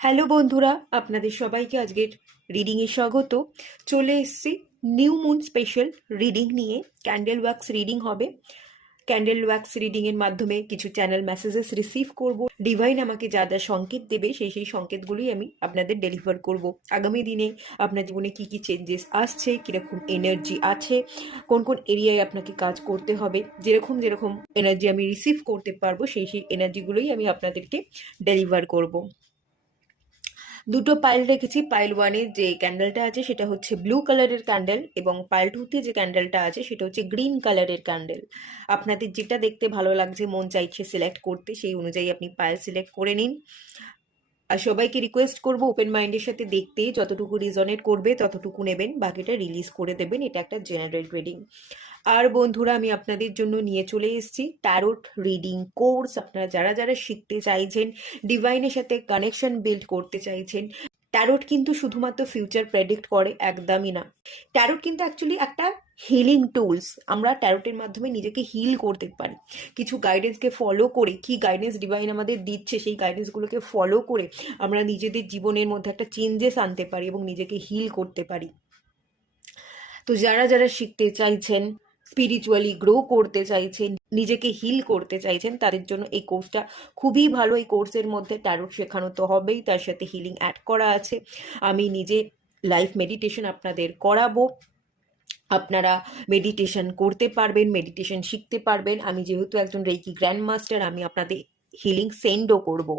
Hello বন্ধুরা, আপনাদের সবাইকে আজকের রিডিংয়ে স্বাগত। চলে এসেছি নিউ মুন স্পেশাল রিডিং নিয়ে। ক্যান্ডেল ওয়াক্স রিডিং হবে। ক্যান্ডেল ওয়াক্স রিডিংয়ের মাধ্যমে কিছু চ্যানেল মেসেজেস রিসিভ করব। ডিভাইন আমাকে যা যা সংকেত দেবে সেই সংকেতগুলোই আমি আপনাদের ডেলিভার করব। আগামী দিনে আপনার জীবনে কি কি চেঞ্জেস আসছে, কীরকম এনার্জি আছে, কোন কোন এরিয়ায় আপনাকে কাজ করতে হবে, যেরকম যেরকম এনার্জি আমি রিসিভ করতে পারবো সেই এনার্জিগুলোই আমি আপনাদেরকে ডেলিভার করব। দুটো পাইল রেখেছি। পাইল ওয়ানে যে ক্যান্ডেলটা আছে সেটা হচ্ছে ব্লু কালারের ক্যান্ডেল, এবং পাইল টুতে যে ক্যান্ডেলটা আছে সেটা হচ্ছে গ্রিন কালারের ক্যান্ডেল। আপনাদের যেটা দেখতে ভালো লাগছে, মন চাইছে সিলেক্ট করতে, সেই অনুযায়ী আপনি পাইল সিলেক্ট করে নিন। আর সবাইকে রিকোয়েস্ট করব ওপেন মাইন্ডের সাথে দেখতে, যতটুকু রিজনেট করবে ততটুকু নেবেন, বাকিটা রিলিজ করে দেবেন। এটা একটা জেনারেল রিডিং। আর বন্ধুরা, আমি আপনাদের জন্য নিয়ে চলে এসেছি ট্যারোট রিডিং কোর্স। আপনারা যারা যারা শিখতে চাইছেন, ডিভাইনের সাথে কানেকশন বিল্ড করতে চাইছেন। ট্যারোট কিন্তু শুধুমাত্র ফিউচার প্রেডিক্ট করে একদমই না। ট্যারোট কিন্তু অ্যাকচুয়ালি একটা হিলিং টুলস। আমরা ট্যারোটের মাধ্যমে নিজেকে হিল করতে পারি। কিছু গাইডেন্সকে ফলো করে, কি গাইডেন্স ডিভাইন আমাদের দিচ্ছে সেই গাইডেন্সগুলোকে ফলো করে আমরা নিজেদের জীবনের মধ্যে একটা চেঞ্জেস আনতে পারি এবং নিজেকে হিল করতে পারি। তো যারা যারা শিখতে চাইছেন, স্পিরিচুয়ালি গ্রো করতে চাইছেন, নিজেকে হিল করতে চাইছেন, তাদের জন্য এই কোর্সটা খুবই ভালো। এই কোর্সের মধ্যে ট্যারোট শেখানো তো হবেই, তার সাথে হিলিং অ্যাড করা আছে। আমি নিজে লাইফ মেডিটেশন আপনাদের করাবো। আপনারা মেডিটেশন করতে পারবেন, মেডিটেশন শিখতে পারবেন। আমি যেহেতু একজন রেকি গ্র্যান্ড মাস্টার, আমি আপনাদের হিলিং সেন্ডও করব।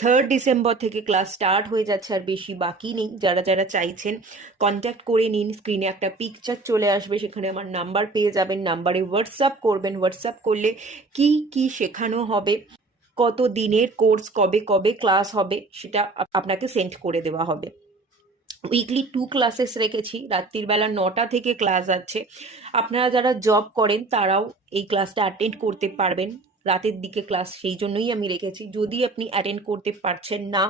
3 ডিসেম্বর থেকে ক্লাস স্টার্ট হয়ে যাচ্ছে, আর বেশি বাকি নেই। যারা যারা চাইছেন কন্ট্যাক্ট করে নিন। স্ক্রিনে একটা পিকচার চলে আসবে, সেখানে আমার নাম্বার পেয়ে যাবেন। নাম্বারে হোয়াটসঅ্যাপ করবেন। হোয়াটসঅ্যাপ করলে কি কি শেখানো হবে, কত দিনের কোর্স, কবে কবে ক্লাস হবে, সেটা আপনাকে সেন্ড করে দেওয়া হবে। উইকলি 2 ক্লাসেস রেখেছি। রাত্রির বেলা 9টা থেকে ক্লাস আছে। আপনারা যারা জব করেন তারাও এই ক্লাসটা অ্যাটেন্ড করতে পারবেন। রাতের দিকে ক্লাস সেই জন্যই আমি রেখেছি। যদি আপনি অ্যাটেন্ড করতে পারছেন না,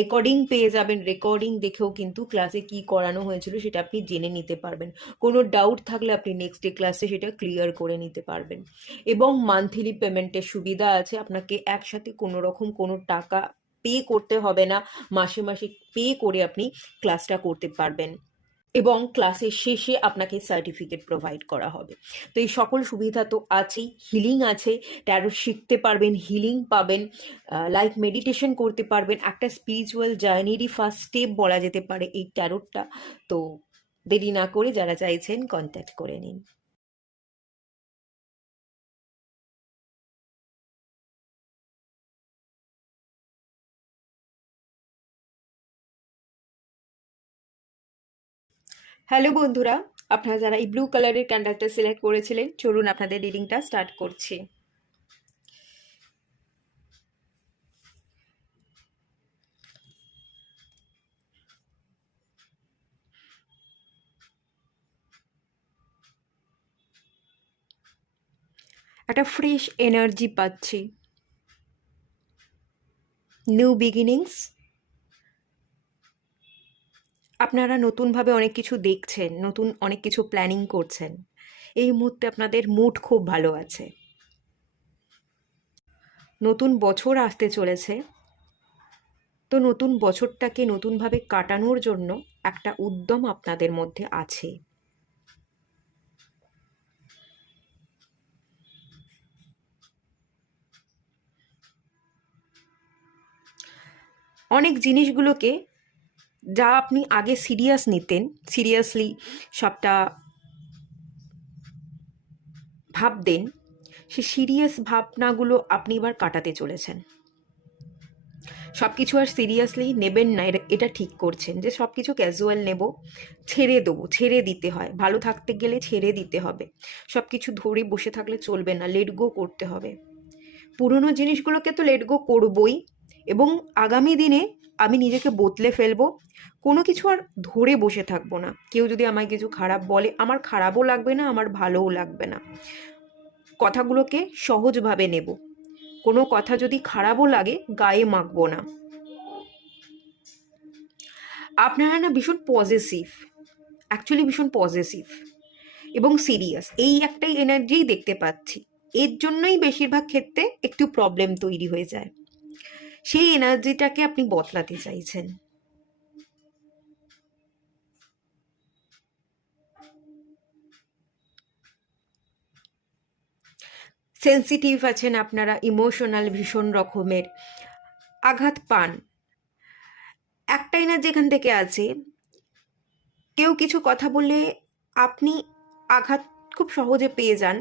রেকর্ডিং পেয়ে যাবেন। রেকর্ডিং দেখেও কিন্তু ক্লাসে কি করানো হয়েছিল সেটা আপনি জেনে নিতে পারবেন। কোনো ডাউট থাকলে আপনি নেক্সট ডে ক্লাসে সেটা ক্লিয়ার করে নিতে পারবেন। এবং মান্থলি পেমেন্টের সুবিধা আছে। আপনাকে একসাথে কোনো রকম কোনো টাকা পে করতে হবে না। মাসে মাসে পে করে আপনি ক্লাসটা করতে পারবেন, এবং ক্লাসের শেষে আপনাকে সার্টিফিকেট প্রোভাইড করা হবে। তো এই সকল সুবিধা তো আছেই। হিলিং আছে, ট্যারোট শিখতে পারবেন, হিলিং পাবেন, লাইফ মেডিটেশন করতে পারবেন। একটা স্পিরিচুয়াল জার্নিরই ফার্স্ট স্টেপ বলা যেতে পারে এই ট্যারোটটা। তো দেরি না করে যারা চাইছেন কন্ট্যাক্ট করে নিন। হ্যালো বন্ধুরা, আপনারা যারা এই ব্লু কালারের ক্যান্ডেলটা সিলেক্ট করেছিলেন, চলুন আপনাদের রিডিংটা স্টার্ট করছি। একটা ফ্রেশ এনার্জি পাচ্ছি। New beginnings. আপনারা নতুনভাবে অনেক কিছু দেখছেন, নতুন অনেক কিছু প্ল্যানিং করছেন। এই মুহূর্তে আপনাদের মুড খুব ভালো আছে। নতুন বছর আসতে চলেছে, তো নতুন বছরটাকে নতুনভাবে কাটানোর জন্য একটা উদ্যম আপনাদের মধ্যে আছে। অনেক জিনিসগুলোকে যা আপনি আগে সিরিয়াস নিতেন, সিরিয়াসলি সবটা ভাবতেন, সেই সিরিয়াস ভাবনাগুলো আপনি এবার কাটাতে চলেছেন। সব কিছু আর সিরিয়াসলি নেবেন না, এটা ঠিক করছেন যে সব কিছু ক্যাজুয়াল নেব, ছেড়ে দেবো। ছেড়ে দিতে হয়, ভালো থাকতে গেলে ছেড়ে দিতে হবে। সব কিছু ধরে বসে থাকলে চলবে না, লেট গো করতে হবে। পুরনো জিনিসগুলোকে তো লেট গো করবই, এবং আগামী দিনে আমি নিজেকে বদলে ফেলবো। কোনো কিছু আর ধরে বসে থাকবো না। কেউ যদি আমায় কিছু খারাপ বলে, আমার খারাপও লাগবে না, আমার ভালোও লাগবে না। কথাগুলোকে সহজভাবে নেব। কোনো কথা যদি খারাপও লাগে, গায়ে মাখবো না। আপনারা না ভীষণ পজেসিভ, অ্যাকচুয়ালি ভীষণ পজেসিভ এবং সিরিয়াস, এই একটাই এনার্জিই দেখতে পাচ্ছি। এর জন্যই বেশিরভাগ ক্ষেত্রে একটু প্রবলেম তৈরি হয়ে যায়। সেই এনার্জিটাকে আপনি বদলাতে চাইছেন। সেন্সিটিভ আছেন আপনারা, ইমোশনাল ভীষণ রকমের, আঘাত পান। একটা এনার্জি এখান থেকে আছে, কেউ কিছু কথা বললে আপনি আঘাত খুব সহজে পেয়ে যান,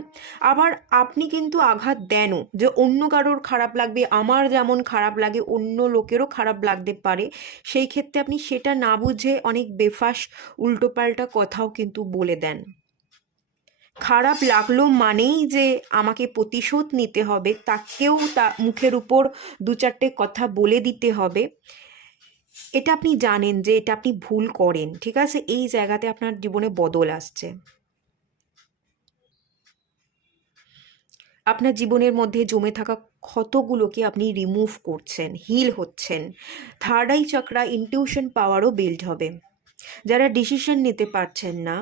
আবার আপনি কিন্তু আঘাত দেনও, যে অন্য কারোর খারাপ লাগবে, আমার যেমন খারাপ লাগে অন্য লোকেরও খারাপ লাগতে পারে, সেই ক্ষেত্রে আপনি সেটা না বুঝে অনেক বেফাস উল্টোপাল্টা কথাও কিন্তু বলে দেন। খারাপ লাগলো মানেই যে আমাকে প্রতিশোধ নিতে হবে, তাকেও তা মুখের উপর দু চারটে কথা বলে দিতে হবে, এটা আপনি জানেন যে এটা আপনি ভুল করেন, ঠিক আছে? এই জায়গাতে আপনার জীবনে বদল আসছে। আপনার জীবনের মধ্যে জমে থাকা ক্ষতগুলোকে আপনি রিমুভ করছেন, হিল হচ্ছেন। থার্ড আই চক্রা, ইনটিউশন পাওয়ারও বিল্ড হবে। যারা ডিসিশন নিতে পারছেন না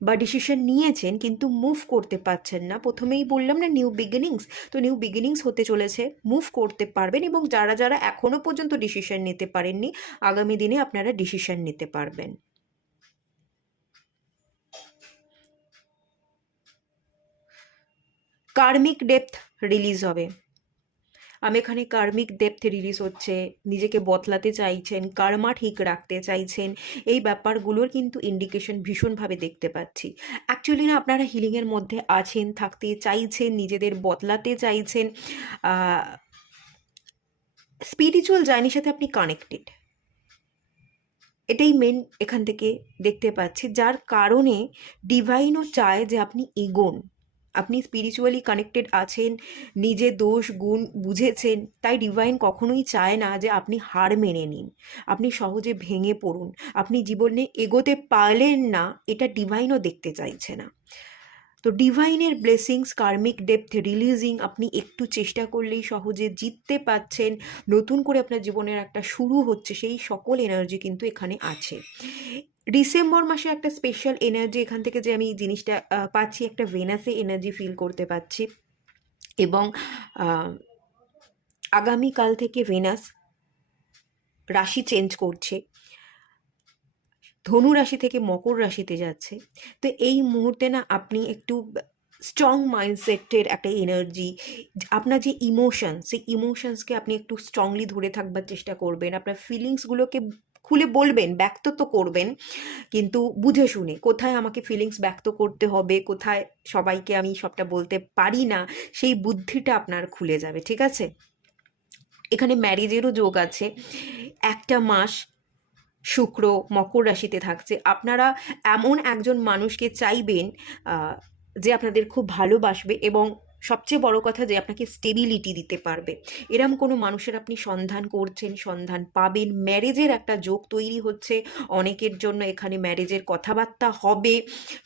বা ডিসিশন নিয়েছেন কিন্তু মুভ করতে পারছেন না, প্রথমেই বললাম না নিউ বিগিনিংস, তো নিউ বিগিনিংস হতে চলেছে, মুভ করতে পারবেন। এবং যারা যারা এখনো পর্যন্ত ডিসিশন নিতে পারেননি, আগামী দিনে আপনারা ডিসিশন নিতে পারবেন। কার্মিক ডেপথ রিলিজ হবে। আমি এখানে কার্মিক ডেপথ রিলিজ হচ্ছে, নিজেকে বদলাতে চাইছেন, কার্মা ঠিক রাখতে চাইছেন, এই ব্যাপারগুলোর কিন্তু ইন্ডিকেশন ভীষণভাবে দেখতে পাচ্ছি। অ্যাকচুয়ালি না, আপনারা হিলিংয়ের মধ্যে আছেন, থাকতে চাইছেন, নিজেদের বদলাতে চাইছেন, স্পিরিচুয়াল জার্নির সাথে আপনি কানেক্টেড, এটাই মেন এখান থেকে দেখতে পাচ্ছি, যার কারণে ডিভাইনও চায় যে আপনি এগোন। আপনি স্পিরিচুয়ালি কানেক্টেড আছেন, নিজের দোষ গুণ বুঝেছেন, তাই ডিভাইন কখনোই চায় না যে আপনি হার মেনে নিন, আপনি সহজে ভেঙে পড়ুন, আপনি জীবনে এগোতে পারলেন না, এটা ডিভাইনও দেখতে চাইছে না। তো ডিভাইনের ব্লেসিংস, কার্মিক ডেপথ রিলিজিং, আপনি একটু চেষ্টা করলেই সহজে জিততে পাচ্ছেন, নতুন করে আপনার জীবনের একটা শুরু হচ্ছে, সেই সকল এনার্জি কিন্তু এখানে আছে। ডিসেম্বর মাসে একটা স্পেশাল এনার্জি এখান থেকে যে আমি জিনিসটা পাচ্ছি, একটা ভেনাসে এনার্জি ফিল করতে পাচ্ছি। এবং আগামীকাল থেকে ভেনাস রাশি চেঞ্জ করছে, ধনু রাশি থেকে মকর রাশিতে যাচ্ছে। তো এই মুহূর্তে না আপনি একটু স্ট্রং মাইন্ডসেটের একটা এনার্জি, আপনার যে ইমোশন, সেই ইমোশনসকে আপনি একটু স্ট্রংলি ধরে থাকবার চেষ্টা করবেন, আপনার ফিলিংসগুলোকে খুলে বলবেন, ব্যক্ত তো করবেন, কিন্তু বুঝে শুনে, কোথায় আমাকে ফিলিংস ব্যক্ত করতে হবে, কোথায় সবাইকে আমি সবটা বলতে পারি না, সেই বুদ্ধিটা আপনার খুলে যাবে, ঠিক আছে? এখানে ম্যারেজেরও যোগ আছে। একটা মাস শুক্র মকর রাশিতে থাকছে, আপনারা এমন একজন মানুষকে চাইবেন যে আপনাদের খুব ভালোবাসবে, এবং সবচেয়ে বড় কথা যে আপনাকে স্টেবিলিটি দিতে পারবে। এরম কোনো মানুষের আপনি সন্ধান করছেন, সন্ধান পাবেন, ম্যারেজের একটা যোগ তৈরি হচ্ছে অনেকের জন্য, এখানে ম্যারেজের কথাবার্তা হবে,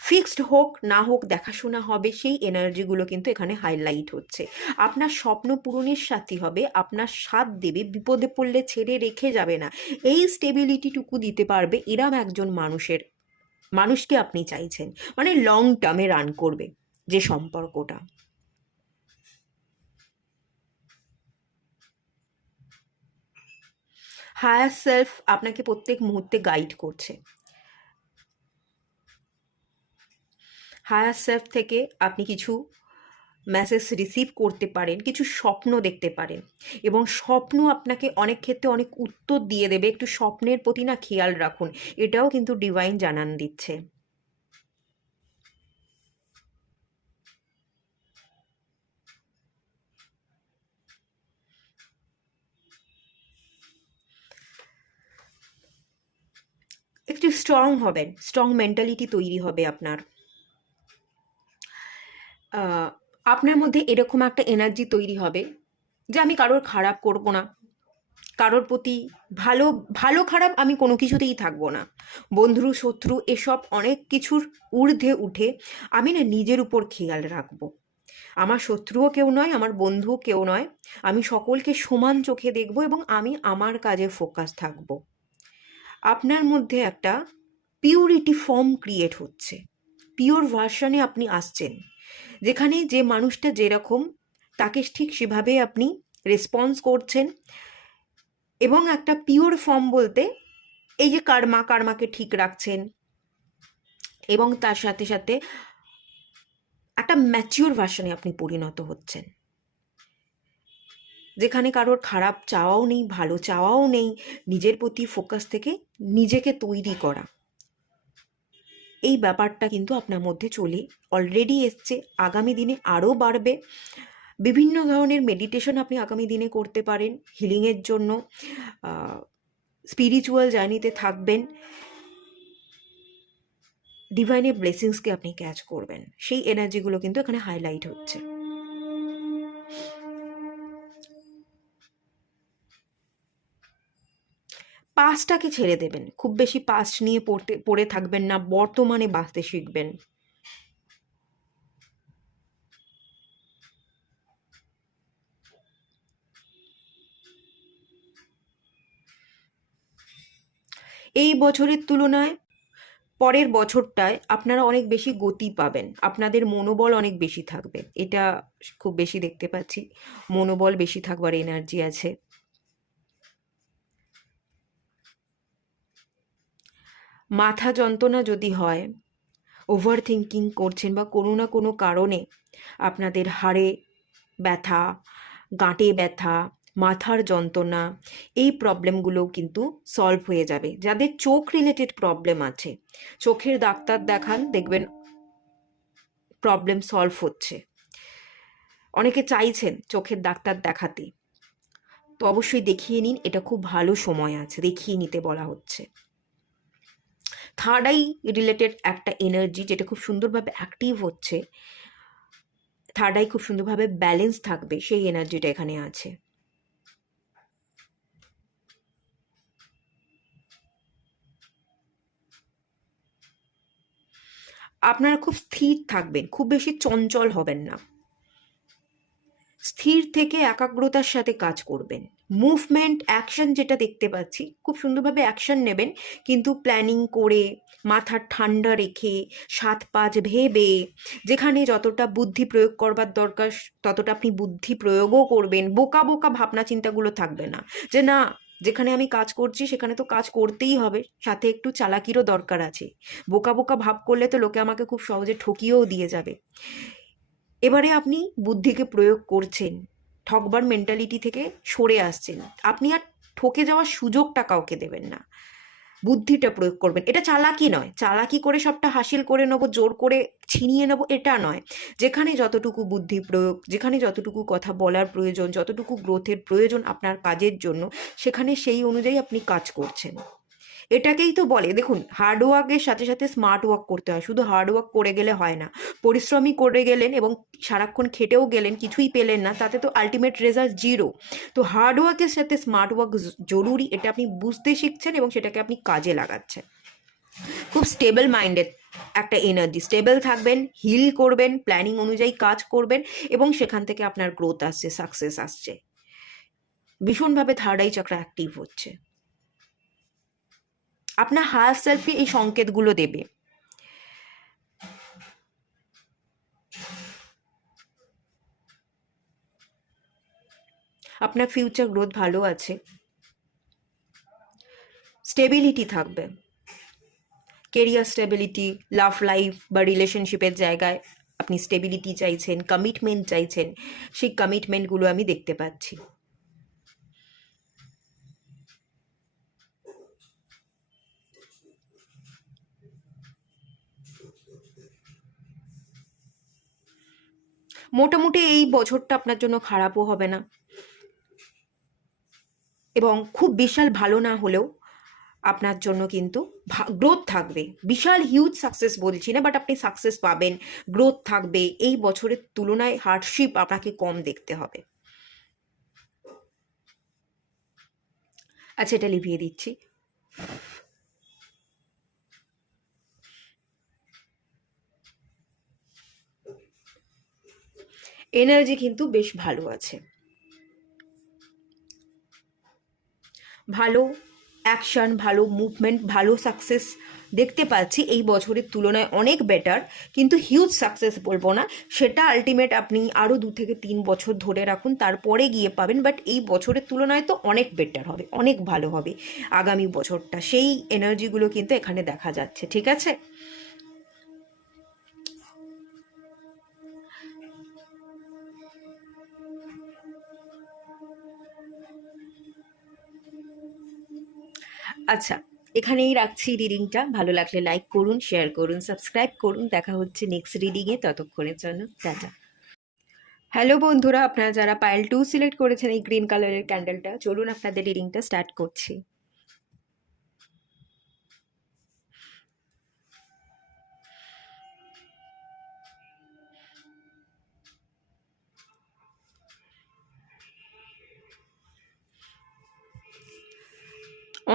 ফিক্সড হোক না হোক দেখাশোনা হবে, সেই এনার্জিগুলো কিন্তু এখানে হাইলাইট হচ্ছে। আপনার স্বপ্ন পূরণের সাথী হবে, আপনার সাথ দেবে, বিপদে পড়লে ছেড়ে রেখে যাবে না, এই স্টেবিলিটিটুকু দিতে পারবে, এরম একজন মানুষকে আপনি চাইছেন, মানে লং টার্মে রান করবে যে সম্পর্কটা। হায়ার সেলফ আপনাকে প্রত্যেক মুহূর্তে গাইড করছে। হায়ার সেলফ থেকে আপনি কিছু মেসেজ রিসিভ করতে পারেন, কিছু স্বপ্ন দেখতে পারেন, এবং স্বপ্ন আপনাকে অনেক ক্ষেত্রে অনেক উত্তর দিয়ে দেবে। একটু স্বপ্নের প্রতি না খেয়াল রাখুন, এটাও কিন্তু ডিভাইন জানান দিচ্ছে। একটু স্ট্রং হবেন, স্ট্রং মেন্টালিটি তৈরি হবে আপনার। আপনার মধ্যে এরকম একটা এনার্জি তৈরি হবে যে আমি কারোর খারাপ করব না, কারোর প্রতি ভালো ভালো খারাপ আমি কোনো কিছুতেই থাকবো না, বন্ধু শত্রু এসব অনেক কিছুর ঊর্ধ্বে উঠে আমি না নিজের উপর খেয়াল রাখবো। আমার শত্রুও কেউ নয়, আমার বন্ধুও কেউ নয়, আমি সকলকে সমান চোখে দেখব, এবং আমি আমার কাজে ফোকাস থাকব। আপনার মধ্যে একটা পিউরিটি ফর্ম ক্রিয়েট হচ্ছে, পিওর ভার্সনে আপনি আসছেন, যেখানে যে মানুষটা যেরকম তাকে ঠিক সেভাবে আপনি রেসপন্স করছেন, এবং একটা পিওর ফর্ম বলতে এই যে কার্মাকে ঠিক রাখছেন, এবং তার সাথে সাথে একটা ম্যাচিওর ভার্সনে আপনি পরিণত হচ্ছেন, যেখানে কারোর খারাপ চাওয়াও নেই, ভালো চাওয়াও নেই, নিজের প্রতি ফোকাস থেকে নিজেকে তৈরি করা, এই ব্যাপারটা কিন্তু আপনার মধ্যে চলে অলরেডি এসছে, আগামী দিনে আরও বাড়বে। বিভিন্ন ধরনের মেডিটেশন আপনি আগামী দিনে করতে পারেন হিলিংয়ের জন্য, স্পিরিচুয়াল জার্নিতে থাকবেন, ডিভাইনের ব্লেসিংসকে আপনি ক্যাচ করবেন, সেই এনার্জিগুলো কিন্তু এখানে হাইলাইট হচ্ছে। পাস্টটাকে ছেড়ে দেবেন, খুব বেশি পাস্ট নিয়ে পড়ে থাকবেন না, বর্তমানে বাঁচতে শিখবেন। এই বছরের তুলনায় পরের বছরটায় আপনারা অনেক বেশি গতি পাবেন, আপনাদের মনোবল অনেক বেশি থাকবে, এটা খুব বেশি দেখতে পাচ্ছি, মনোবল বেশি থাকবার এনার্জি আছে। মাথা যন্ত্রণা যদি হয়, ওভার থিঙ্কিং করছেন, বা কোনো না কোনো কারণে আপনাদের হাড়ে ব্যথা, গাঁটে ব্যথা, মাথার যন্ত্রণা, এই প্রবলেমগুলোও কিন্তু সলভ হয়ে যাবে। যাদের চোখ রিলেটেড প্রবলেম আছে, চোখের ডাক্তার দেখান, দেখবেন প্রবলেম সলভ হচ্ছে। অনেকে চাইছেন চোখের ডাক্তার দেখাতে, তো অবশ্যই দেখিয়ে নিন, এটা খুব ভালো সময় আছে, দেখিয়ে নিতে বলা হচ্ছে। থার্ড আই রিলেটেড একটা এনার্জি যেটা খুব সুন্দরভাবে অ্যাক্টিভ হচ্ছে, থার্ড আই খুব সুন্দরভাবে ব্যালেন্স থাকবে, সেই এনার্জিটা এখানে আছে। আপনারা খুব স্থির থাকবেন, খুব বেশি চঞ্চল হবেন না, স্থির থেকে একাগ্রতার সাথে কাজ করবেন। মুভমেন্ট অ্যাকশন যেটা দেখতে পাচ্ছি, খুব সুন্দরভাবে অ্যাকশন নেবেন, কিন্তু প্ল্যানিং করে, মাথা ঠান্ডা রেখে, 7-5 ভেবে, যেখানে যতটা বুদ্ধি প্রয়োগ করবার দরকার ততটা আপনি বুদ্ধি প্রয়োগও করবেন। বোকা বোকা ভাবনা চিন্তাগুলো থাকবে না, যে না যেখানে আমি কাজ করছি সেখানে তো কাজ করতেই হবে, সাথে একটু চালাকিরও দরকার আছে। বোকা বোকা ভাব করলে তো লোকে আমাকে খুব সহজে ঠকিয়েও দিয়ে যাবে। এবারে আপনি বুদ্ধিকে প্রয়োগ করছেন, ঠকবার মেন্টালিটি থেকে সরে আসছেন, আপনি আর ঠকে যাওয়ার সুযোগটা কাউকে দেবেন না, বুদ্ধিটা প্রয়োগ করবেন। এটা চালাকি নয়, চালাকি করে সবটা হাসিল করে নেবো, জোর করে ছিনিয়ে নেবো, এটা নয়। যেখানে যতটুকু বুদ্ধি প্রয়োগ, যেখানে যতটুকু কথা বলার প্রয়োজন, যতটুকু গ্রোথের প্রয়োজন আপনার কাজের জন্য, সেখানে সেই অনুযায়ী আপনি কাজ করছেন। এটাকেই তো বলে, দেখুন হার্ডওয়ার্কের সাথে সাথে স্মার্ট ওয়ার্ক করতে হয়, শুধু হার্ডওয়ার্ক করে গেলে হয় না। পরিশ্রমী করে গেলেন এবং সারাক্ষণ খেটেও গেলেন, কিছুই পেলেন না, তাতে তো আলটিমেট রেজাল্ট জিরো। তো হার্ডওয়ার্কের সাথে স্মার্ট ওয়ার্ক জরুরি, এটা আপনি বুঝতে শিখছেন এবং সেটাকে আপনি কাজে লাগাচ্ছেন। খুব স্টেবল মাইন্ডেড একটা এনার্জি, স্টেবল থাকবেন, হিল করবেন, প্ল্যানিং অনুযায়ী কাজ করবেন, এবং সেখান থেকে আপনার গ্রোথ আসছে, সাকসেস আসছে। ভীষণভাবে থার্ড আই চক্র অ্যাক্টিভ হচ্ছে, আপনার হায়ার সেলফি এই সংকেতগুলো দেবে। আপনার ফিউচার গ্রোথ ভালো আছে, স্টেবিলিটি থাকবে, কেরিয়ার স্টেবিলিটি, লাভ লাইফ বা রিলেশনশিপের জায়গায় আপনি স্টেবিলিটি চাইছেন, কমিটমেন্ট চাইছেন, সেই কমিটমেন্টগুলো আমি দেখতে পাচ্ছি। মোটামুটি এই বছরটা আপনার জন্য খারাপও হবে না, এবং খুব বিশাল ভালো না হলেও আপনার জন্য কিন্তু গ্রোথ থাকবে। বিশাল হিউজ সাকসেস বলছি না, বাট আপনি সাকসেস পাবেন, গ্রোথ থাকবে। এই বছরের তুলনায় হার্ডশিপ আপনাকে কম দেখতে হবে। আচ্ছা, এটা লিভিয়ে দিচ্ছি। এনার্জি কিন্তু বেশ ভালো আছে, ভালো অ্যাকশন, ভালো মুভমেন্ট, ভালো সাকসেস দেখতে পাচ্ছি এই বছরের তুলনায় অনেক বেটার, কিন্তু হিউজ সাকসেস বলবো না, সেটা আলটিমেট আপনি আরও 2 থেকে 3 বছর ধরে রাখুন, তারপরে গিয়ে পাবেন। বাট এই বছরের তুলনায় তো অনেক বেটার হবে, অনেক ভালো হবে আগামী বছরটা, সেই এনার্জিগুলো কিন্তু এখানে দেখা যাচ্ছে। ঠিক আছে, আচ্ছা, এখানেই রাখছি রিডিংটা। ভালো লাগলে লাইক করুন, শেয়ার করুন, সাবস্ক্রাইব করুন। দেখা হচ্ছে নেক্সট রিডিংয়ে, ততক্ষণের জন্য টাটা। হ্যালো বন্ধুরা, আপনারা যারা পাইল 2 সিলেক্ট করেছেন এই গ্রিন কালারের ক্যান্ডেলটা, চলুন আপনাদের রিডিংটা স্টার্ট করছি।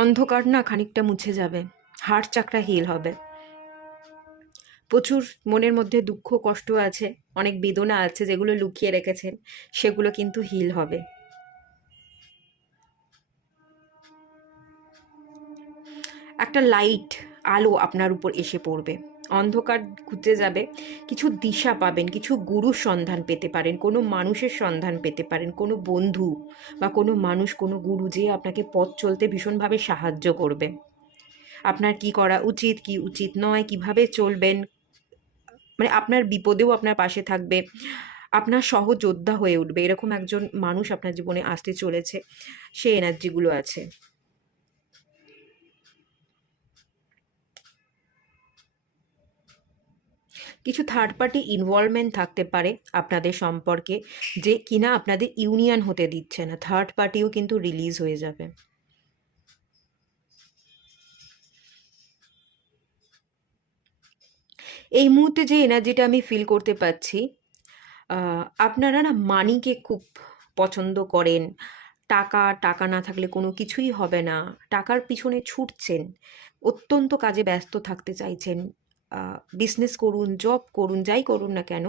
অন্ধকার না খানিকটা মুছে যাবে, হার্ট চাকরা হিল হবে। প্রচুর মনের মধ্যে দুঃখ কষ্ট আছে, অনেক বেদনা আছে যেগুলো লুকিয়ে রেখেছেন, সেগুলো কিন্তু হিল হবে। একটা লাইট, আলো আপনার উপর এসে পড়বে, অন্ধকার ঘুচে যাবে, কিছু দিশা পাবেন, কিছু গুরুর সন্ধান পেতে পারেন, কোনো মানুষের সন্ধান পেতে পারেন, কোনো বন্ধু বা কোনো মানুষ, কোনো গুরু যে আপনাকে পথ চলতে ভীষণভাবে সাহায্য করবে। আপনার কি করা উচিত, কি উচিত নয়, কিভাবে চলবেন, মানে আপনার বিপদেও আপনার পাশে থাকবে, আপনার সহযোদ্ধা হয়ে উঠবে, এরকম একজন মানুষ আপনার জীবনে আসতে চলেছে, সেই এনার্জিগুলো আছে। কিছু থার্ড পার্টি ইনভলভমেন্ট থাকতে পারে আপনাদের সম্পর্কে, যে কিনা আপনাদের ইউনিয়ন হতে দিচ্ছে না, থার্ড পার্টিও কিন্তু রিলিজ হয়ে যাবে। এই মুহূর্তে যে এনার্জিটা আমি ফিল করতে পাচ্ছি, আপনারা না মানিকে খুব পছন্দ করেন, টাকা, টাকা না থাকলে কোনো কিছুই হবে না, টাকার পিছনে ছুটছেন, অত্যন্ত কাজে ব্যস্ত থাকতে চাইছেন, বিজনেস করুন, জব করুন, যাই করুন না কেন,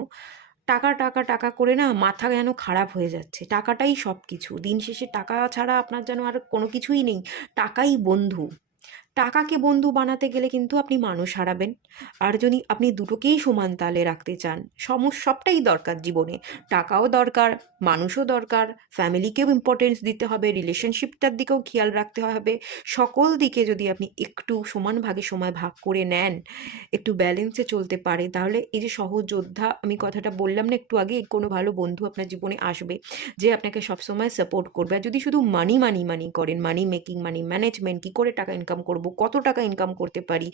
টাকা টাকা টাকা করে না মাথা যেন খারাপ হয়ে যাচ্ছে, টাকাটাই সব কিছু, দিন শেষে টাকা ছাড়া আপনার যেন আর কোনো কিছুই নেই, টাকাই বন্ধু। টাকাকে বন্ধু বানাতে গেলে কিন্তু আপনি মানুষ হারাবেন। আর যদি আপনি দুটোকেই সমান তালে রাখতে চান, সবটাই দরকার জীবনে, টাকাও দরকার, মানুষও দরকার, ফ্যামিলিকেও ইম্পর্টেন্স দিতে হবে, রিলেশনশিপটার দিকেও খেয়াল রাখতে হবে, সকল দিকে যদি আপনি একটু সমান ভাগে সময় ভাগ করে নেন, একটু ব্যালেন্সে চলতে পারে, তাহলে এই যে সহযোদ্ধা আমি কথাটা বললাম না একটু আগে, কোনো ভালো বন্ধু আপনার জীবনে আসবে যে আপনাকে সবসময় সাপোর্ট করবে। আর যদি শুধু মানি মানি মানি করেন, মানি মেকিং, মানি ম্যানেজমেন্ট, কী করে টাকা ইনকাম করব, কত টাকা ইনকাম করতে পারি,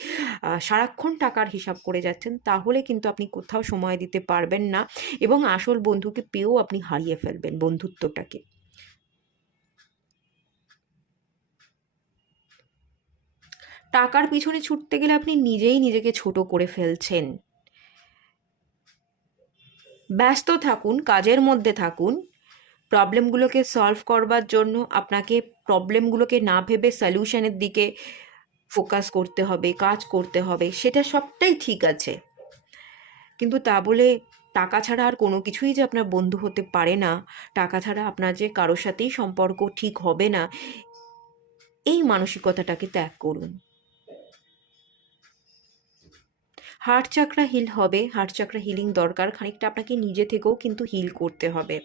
সারাক্ষণ টাকার হিসাব করে যাচ্ছেন, তাহলে কিন্তু আপনি কোথাও সময় দিতে পারবেন না, এবং আসল বন্ধুকে পেয়েও আপনি হারিয়ে ফেলবেন বন্ধুত্বটাকে। টাকার পিছনে ছুটতে গেলে আপনি নিজেই নিজেকে ছোট করে ফেলছেন। ব্যস্ত থাকুন, কাজের মধ্যে থাকুন, প্রবলেমগুলোকে সলভ করবার জন্য আপনাকে প্রবলেমগুলোকে না ভেবে সলিউশনের দিকে ফোকাস করতে হবে, কাজ করতে হবে, সেটা সবটাই ঠিক আছে, কিন্তু তা বলে টাকা ছাড়া আর কোনো কিছুই যে আপনার বন্ধু হতে পারে না, টাকা ছাড়া আপনার যে কারোর সাথেই সম্পর্ক ঠিক হবে না, এই মানসিকতাটাকে ত্যাগ করুন। হার্ট চাকরা হিল হবে, হার্ট চাকরা হিলিং দরকার, খানিকটা আপনাকে নিজে থেকেও কিন্তু হিল করতে হবে।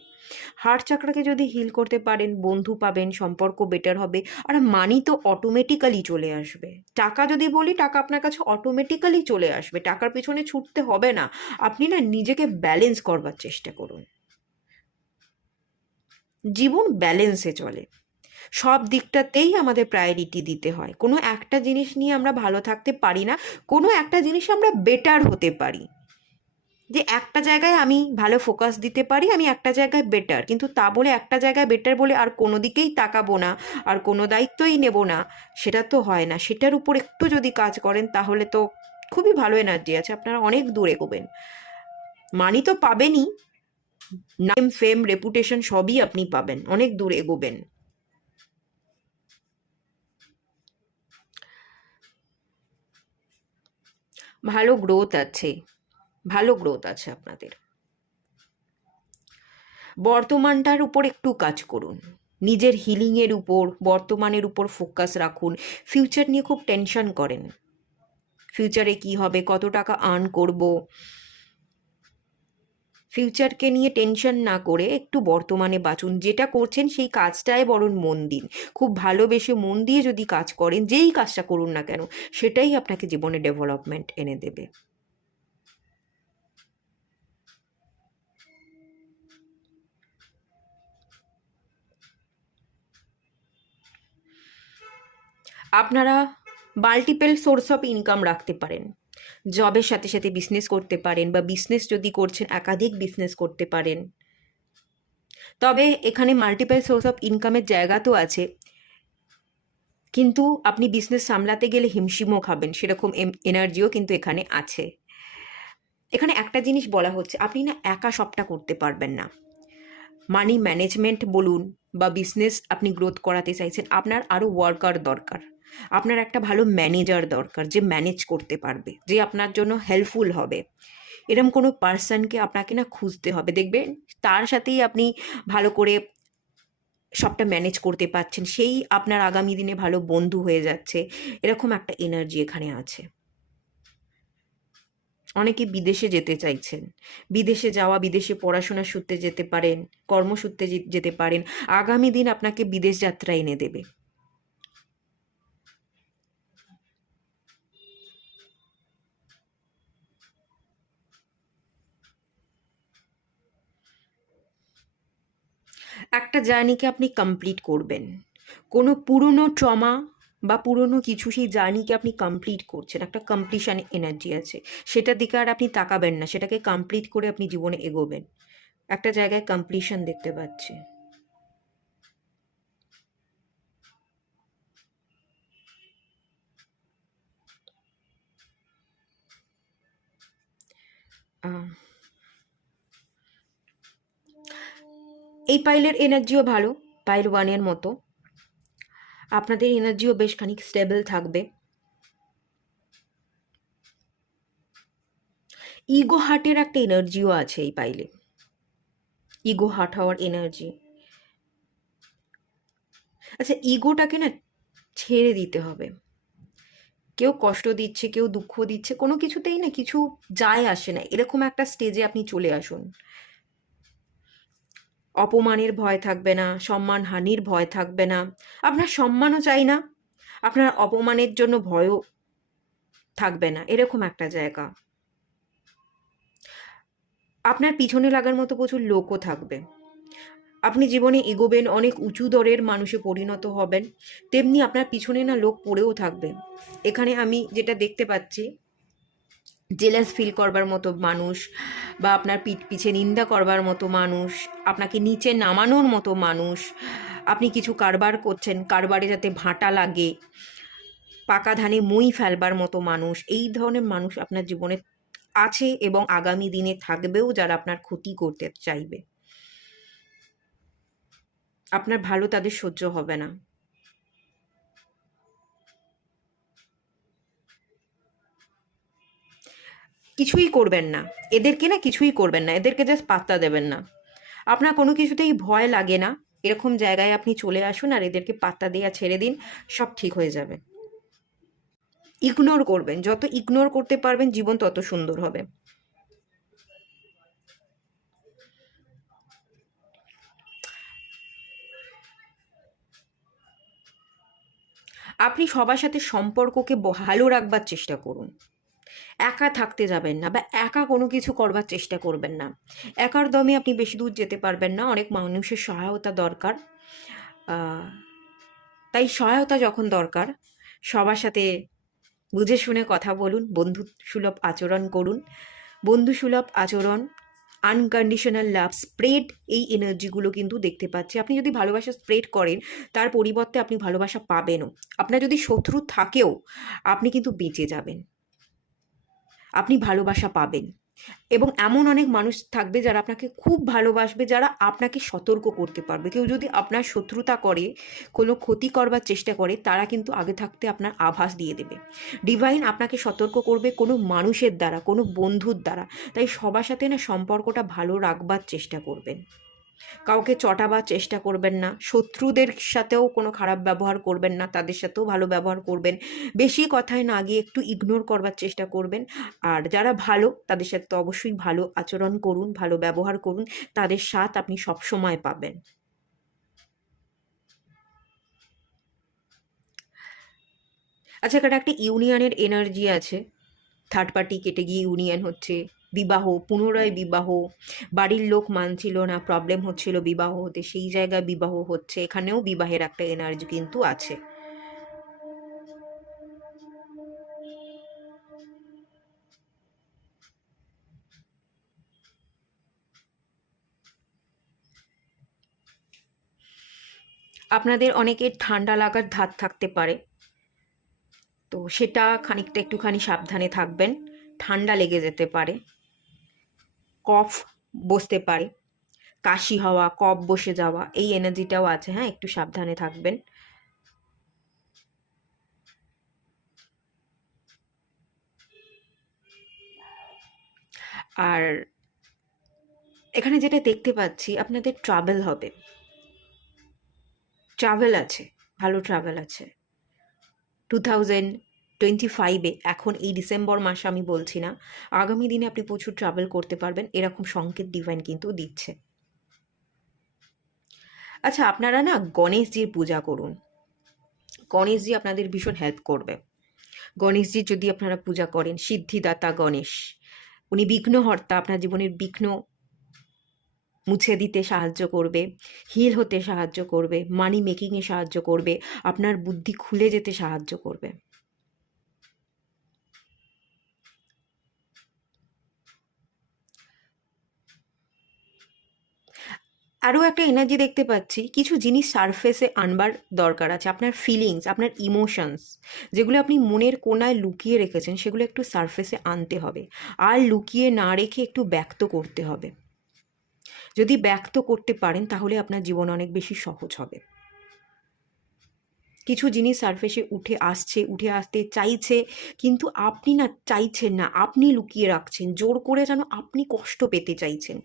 হার্ট চাকরাকে যদি হিল করতে পারেন, বন্ধু পাবেন, সম্পর্ক বেটার হবে, আর মানি তো অটোমেটিক্যালি চলে আসবে। টাকা যদি বলি, টাকা আপনার কাছে অটোমেটিক্যালি চলে আসবে, টাকার পিছনে ছুটতে হবে না। আপনি না নিজেকে ব্যালেন্স করবার চেষ্টা করুন। জীবন ব্যালেন্সে চলে, সব দিকটাতেই আমাদের প্রায়োরিটি দিতে হয়, কোনো একটা জিনিস নিয়ে আমরা ভালো থাকতে পারি না, কোনো একটা জিনিস আমরা বেটার হতে পারি, যে একটা জায়গায় আমি ভালো ফোকাস দিতে পারি, আমি একটা জায়গায় বেটার, কিন্তু তা বলে একটা জায়গায় বেটার বলে আর কোনো দিকেই তাকাবো না, আর কোনো দায়িত্বই নেব না, সেটা তো হয় না। সেটার উপর একটু যদি কাজ করেন তাহলে তো খুবই ভালো এনার্জি আছে, আপনারা অনেক দূর এগোবেন, মানি তো পাবেনই, নাম, ফেম, রেপুটেশন সবই আপনি পাবেন, অনেক দূর এগোবেন। ভালো গ্রোথ আছে, ভালো গ্রোথ আছে আপনাদের, বর্তমানটার উপর একটু কাজ করুন, নিজের হিলিংয়ের উপর, বর্তমানের উপর ফোকাস রাখুন। ফিউচার নিয়ে খুব টেনশন করেন, ফিউচারে কি হবে, কত টাকা আর্ন করব। ফিউচারকে নিয়ে টেনশন না করে একটু বর্তমানে বাঁচুন। যেটা করছেন সেই কাজটায় বরং মন দিন। খুব ভালোবেসে মন দিয়ে যদি কাজ করেন, যেই কাজটা করুন না কেন, সেটাই আপনাকে জীবনে ডেভেলপমেন্ট এনে দেবে। আপনারা মাল্টিপল সোর্স অফ ইনকাম রাখতে পারেন। জবের সাথে সাথে বিজনেস করতে পারেন, বা বিজনেস যদি করছেন একাধিক বিজনেস করতে পারেন। তবে এখানে মাল্টিপল সোর্স অফ ইনকামের জায়গা তো আছে, কিন্তু আপনি বিজনেস সামলাতে গেলে হিমশিমও খাবেন, সেরকম এনার্জিও কিন্তু এখানে আছে। এখানে একটা জিনিস বলা হচ্ছে, আপনি না একা সবটা করতে পারবেন না। মানি ম্যানেজমেন্ট বলুন বা বিজনেস আপনি গ্রোথ করাতে চাইছেন, আপনার আরও ওয়ার্কার দরকার। আপনার একটা ভালো ম্যানেজার দরকার, যে ম্যানেজ করতে পারবে, যে আপনার জন্য হেল্পফুল হবে। এরকম কোনো পার্সনকে আপনাকে না খুঁজতে হবে। দেখবেন তার সাথেই আপনি ভালো করে সবটা ম্যানেজ করতে পারছেন, সেই আপনার আগামী দিনে ভালো বন্ধু হয়ে যাচ্ছে। এরকম একটা এনার্জি এখানে আছে। অনেকে বিদেশে যেতে চাইছেন, বিদেশে যাওয়া, বিদেশে পড়াশোনার সূত্রে যেতে পারেন, কর্মসূত্রে যেতে পারেন। আগামী দিন আপনাকে বিদেশ যাত্রা এনে দেবে। একটা জার্নিকে আপনি কমপ্লিট করবেন। কোনো পুরনো ট্রমা বা পুরনো কিছু, সেই জার্নিকে আপনি কমপ্লিট করছেন, একটা কমপ্লিশন এনার্জি আছে। সেটার দিকে আর আপনি তাকাবেন না, সেটাকে কমপ্লিট করে আপনি জীবনে এগোবেন। একটা জায়গায় কমপ্লিশন দেখতে পাচ্ছি। আহ, এই পাইলের এনার্জিও ভালো, পাইল ওয়ানের মতো। আপনাদের এনার্জিও বেশ খানিক স্টেবল থাকবে। ইগো হার্টের একটা এনার্জিও আছে এই পাইলে, ইগো হার্ট হওয়ার এনার্জি। আচ্ছা, ইগোটাকে না ছেড়ে দিতে হবে। কেউ কষ্ট দিচ্ছে, কেউ দুঃখ দিচ্ছে, কোনো কিছুতেই না কিছু যায় আসে না, এরকম একটা স্টেজে আপনি চলে আসুন। অপমানের ভয় থাকবে না, সম্মানহানির ভয় থাকবে না। আপনার সম্মানও চাই না, আপনার অপমানের জন্য ভয়ও থাকবে না, এরকম একটা জায়গা। আপনার পিছনে লাগার মতো প্রচুর লোকও থাকবে। আপনি জীবনে এগোবেন, অনেক উঁচু দরের মানুষে পরিণত হবেন, তেমনি আপনার পিছনে না লোক পড়েও থাকবে। এখানে আমি যেটা দেখতে পাচ্ছি, জেলাস ফিল করবার মতো মানুষ, বা আপনার পিছে নিন্দা করবার মতো মানুষ, আপনাকে নিচে নামানোর মতো মানুষ, আপনি কিছু কারবার করছেন, কারবারে যাতে ভাঁটা লাগে, পাকা ধানে মই ফেলবার মতো মানুষ, এই ধরনের মানুষ আপনার জীবনে আছে এবং আগামী দিনে থাকবেও, যারা আপনার ক্ষতি করতে চাইবে। আপনার ভালো তাদের সহ্য হবে না। কিছুই করবেন না এদেরকে, না কিছুই করবেন না এদেরকে, জাস্ট পাত্তা দেবেন না। আপনার কোনো কিছুতেই ভয় লাগে না, এরকম জায়গায় আপনি চলে আসুন আর এদেরকে পাত্তা দেওয়া ছেড়ে দিন, সব ঠিক হয়ে যাবে। ইগনোর করবেন, যত ইগনোর করতে পারবেন জীবন তত সুন্দর হবে। আপনি সবার সাথে সম্পর্ককে ভালো রাখবার চেষ্টা করুন। একা থাকতে যাবেন না, বা একা কোনো কিছু করবার চেষ্টা করবেন না। একার দমে আপনি বেশি দূর যেতে পারবেন না, অনেক মানুষের সহায়তা দরকার। তাই সহায়তা যখন দরকার, সবার সাথে বুঝে শুনে কথা বলুন, বন্ধু সুলভ আচরণ করুন। বন্ধু সুলভ আচরণ, আনকন্ডিশনাল লাভ, স্প্রেড, এই এনার্জিগুলো কিন্তু দেখতে পাচ্ছি। আপনি যদি ভালোবাসা স্প্রেড করেন, তার পরিবর্তে আপনি ভালোবাসা পাবেনও। আপনার যদি শত্রু থাকেও, আপনি কিন্তু বেঁচে যাবেন, আপনি ভালোবাসা পাবেন। এবং এমন অনেক মানুষ থাকবে যারা আপনাকে খুব ভালোবাসবে, যারা আপনাকে সতর্ক করতে পারবে। কেউ যদি আপনার শত্রুতা করে, কোনো ক্ষতি করবার চেষ্টা করে, তারা কিন্তু আগে থাকতে আপনার আভাস দিয়ে দেবে। ডিভাইন আপনাকে সতর্ক করবে কোনো মানুষের দ্বারা, কোনো বন্ধুর দ্বারা। তাই সবার সাথে না সম্পর্কটা ভালো রাখবার চেষ্টা করবেন। কাউকে চটাবার চেষ্টা করবেন না, শত্রুদের সাথেও কোনো খারাপ ব্যবহার করবেন না, তাদের সাথেও ভালো ব্যবহার করবেন, বেশি কথায় না গিয়ে একটু ইগনোর করবার চেষ্টা করবেন। আর যারা ভালো তাদের সাথে তো অবশ্যই ভালো আচরণ করুন, ভালো ব্যবহার করুন, তাদের সাথ আপনি সবসময় পাবেন। আচ্ছা, এখানে একটা ইউনিয়নের এনার্জি আছে, থার্ড পার্টি কেটে গিয়ে ইউনিয়ন হচ্ছে, বিবাহ, পুনরায় বিবাহ, বাড়ির লোক মানছিল না, প্রবলেম হচ্ছিল বিবাহ হতে, সেই জায়গায় বিবাহ হচ্ছে, এখানেও বিবাহের একটা এনার্জি কিন্তু আছে। আপনাদের অনেকের ঠান্ডা লাগার ধাত থাকতে পারে, তো সেটা খানিকটা একটুখানি সাবধানে থাকবেন, ঠান্ডা লেগে যেতে পারে, কফ বসতে পারে, কাশি হওয়া, কফ বসে যাওয়া, এই এনার্জিটাও আছে, হ্যাঁ, একটু সাবধানে থাকবেন। আর এখানে যেটা দেখতে পাচ্ছি, আপনাদের ট্রাভেল হবে, ট্রাভেল আছে, ভালো ট্রাভেল আছে 2025-এ, এখন এই ডিসেম্বর মাসে আমি বলছি না, আগামী দিনে আপনি প্রচুর ট্রাভেল করতে পারবেন, এরকম সংকেত ডিভাইন কিন্তু দিচ্ছে। আচ্ছা, আপনারা না গণেশজির পূজা করুন, গণেশজি আপনাদের ভীষণ হেল্প করবে। গণেশজির যদি আপনারা পূজা করেন, সিদ্ধিদাতা গণেশ, উনি বিঘ্নহর্তা, আপনার জীবনের বিঘ্ন মুছে দিতে সাহায্য করবে, হিল হতে সাহায্য করবে, মানি মেকিংয়ে সাহায্য করবে, আপনার বুদ্ধি খুলে যেতে সাহায্য করবে। আরও একটা এনার্জি দেখতে পাচ্ছি, কিছু জিনিস সারফেসে আনবার দরকার আছে, আপনার ফিলিংস, আপনার ইমোশনস, যেগুলো আপনি মনের কোণায় লুকিয়ে রেখেছেন, সেগুলো একটু সারফেসে আনতে হবে, আর লুকিয়ে না রেখে একটু ব্যক্ত করতে হবে। যদি ব্যক্ত করতে পারেন তাহলে আপনার জীবন অনেক বেশি সহজ হবে। কিছু জিনিস সারফেসে উঠে আসছে, উঠে আসতে চাইছে, কিন্তু আপনি না চাইছেন না, আপনি লুকিয়ে রাখছেন, জোর করে যেন আপনি কষ্ট পেতে চাইছেন,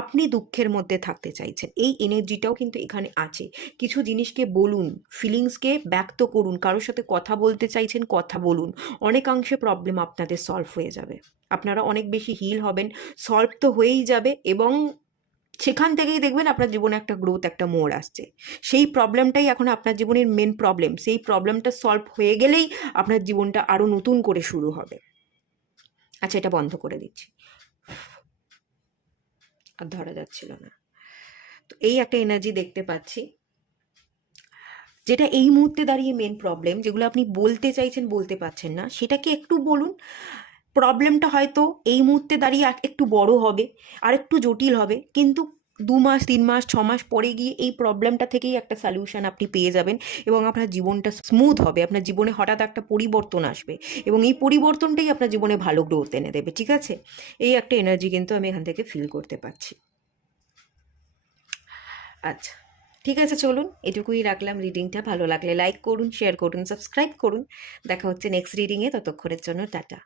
আপনি দুঃখের মধ্যে থাকতে চাইছেন, এই এনার্জিটাও কিন্তু এখানে আছে। কিছু জিনিসকে বলুন, ফিলিংসকে ব্যক্ত করুন, কারোর সাথে কথা বলতে চাইছেন, কথা বলুন, অনেকাংশে প্রবলেম আপনাদের সলভ হয়ে যাবে, আপনারা অনেক বেশি হিল হবেন, সলভ তো হয়েই যাবে, এবং সেখান থেকেই দেখবেন আপনার জীবনে একটা গ্রোথ, একটা মোড় আসছে। সেই প্রবলেমটাই এখন আপনার জীবনের মেন প্রবলেম, সেই প্রবলেমটা সলভ হয়ে গেলেই আপনার জীবনটা আরও নতুন করে শুরু হবে। আচ্ছা, এটা বন্ধ করে দিচ্ছি, আর ধরা যাচ্ছিল না। তো এই একটা এনার্জি দেখতে পাচ্ছি, যেটা এই মুহূর্তে দাঁড়িয়ে মেন প্রবলেম, যেগুলো আপনি বলতে চাইছেন বলতে পারছেন না, সেটাকে একটু বলুন। প্রবলেমটা হয়তো এই মুহূর্তে দাঁড়িয়ে একটু বড় হবে, আর একটু জটিল হবে, কিন্তু 2 মাস, 3 মাস, 6 মাস পরে গিয়ে এই প্রবলেমটা থেকেই একটা সলিউশন আপনি পেয়ে যাবেন, এবং আপনার জীবনটা স্মুথ হবে, আপনার জীবনে হঠাৎ একটা পরিবর্তন আসবে, এবং এই পরিবর্তনটাই আপনার জীবনে ভালো গ্রোথ এনে দেবে। ঠিক আছে, এই একটা এনার্জি কিন্তু আমি এখান থেকে ফিল করতে পারছি। আচ্ছা, ঠিক আছে, চলুন এটুকুই রাখলাম রিডিংটা। ভালো লাগলে লাইক করুন, শেয়ার করুন, সাবস্ক্রাইব করুন। দেখা হচ্ছে নেক্সট রিডিংয়ে, ততক্ষণের জন্য টাটা।